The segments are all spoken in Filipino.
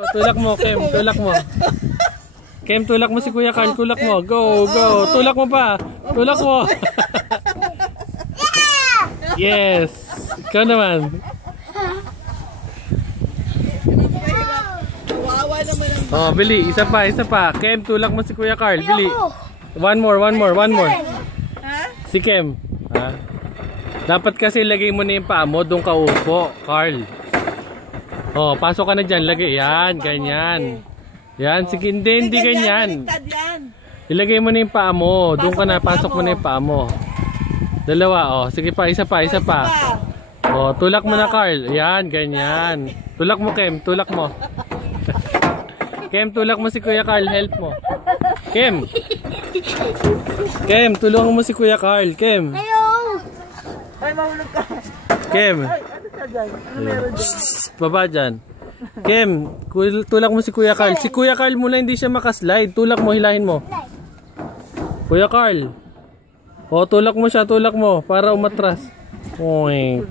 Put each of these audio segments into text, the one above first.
Tulak mo, Kem. Tulak mo. Kem, tulak mo si Kuya Carl. Tulak mo. Go, go. Tulak mo pa. Tulak mo. Yes. Ikaw naman. Wawa naman ang... Oh, Bili. Isa pa, isa pa. Kem, tulak mo si Kuya Carl. Bili. One more. Si Kem. Ha? Dapat kasi lagay mo na yung paa mo. Doon ka upo, Carl. Oh, pasok ka na dyan. Lagay. Yan, ganyan. Yan, sige. Hindi ganyan. Ilagay mo na yung paa mo. Doon ka na. Pasok mo na yung paa mo. Dalawa, oh. Sige pa, isa pa. Oh, tulak mo na, Carl. Yan, ganyan. Tulak mo, Kem. Tulak mo. Kem, tulak mo si Kuya Carl. Help mo. Kem, tulungan mo si Kuya Carl. Kem. Ay, mahulog ka. Kem. Ay, ano ka dyan? Ano meron dyan? Baba dyan. Kem, tulak mo si Kuya Carl. Si Kuya Carl muna hindi siya makaslide. Tulak mo, hilahin mo. Kuya Carl. O, tulak mo siya, tulak mo. Para umatras. Oy.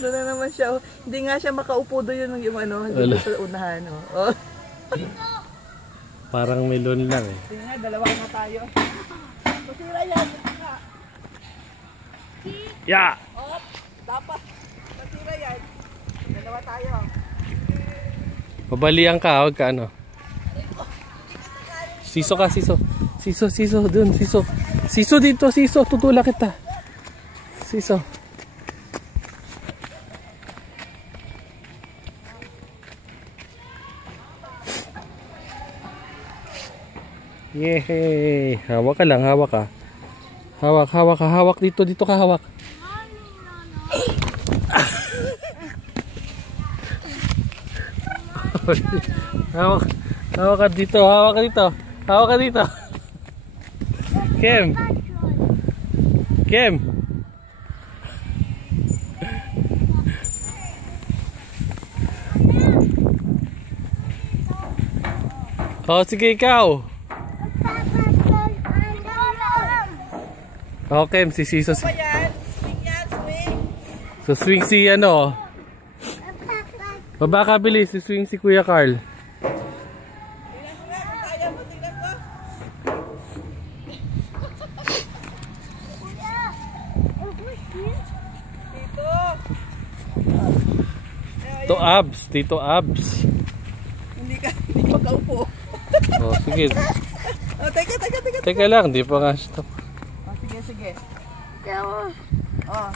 Doon na naman siya. Oh. Hindi nga siya makaupo doon yung ano, dito sa unahan. Oh. Parang melon lang eh. Sige nga, dalawa na tayo. Masira yan. Yeah! Oh, dapat. Masira yan. Dalawa tayo. Pabalian ka, huwag ka ano. Siso ka, siso. Siso, dun, siso. Siso dito, siso. Tutulak kita. Siso. Yehey! Hawak ka lang, hawak ka. Hawak dito ka hawak. Hawak ka dito. Kem. Oh, sige ikaw. Okay, si Siso. Swing yan, swing. So swing si ano. Baba ka, bilis. Si swing si Kuya Carl. Tingnan mo. Dito abs. Hindi makaupo. Oh, sige. Oh, teka. Teka lang, di pa nga stop. Oh, sige. Oh.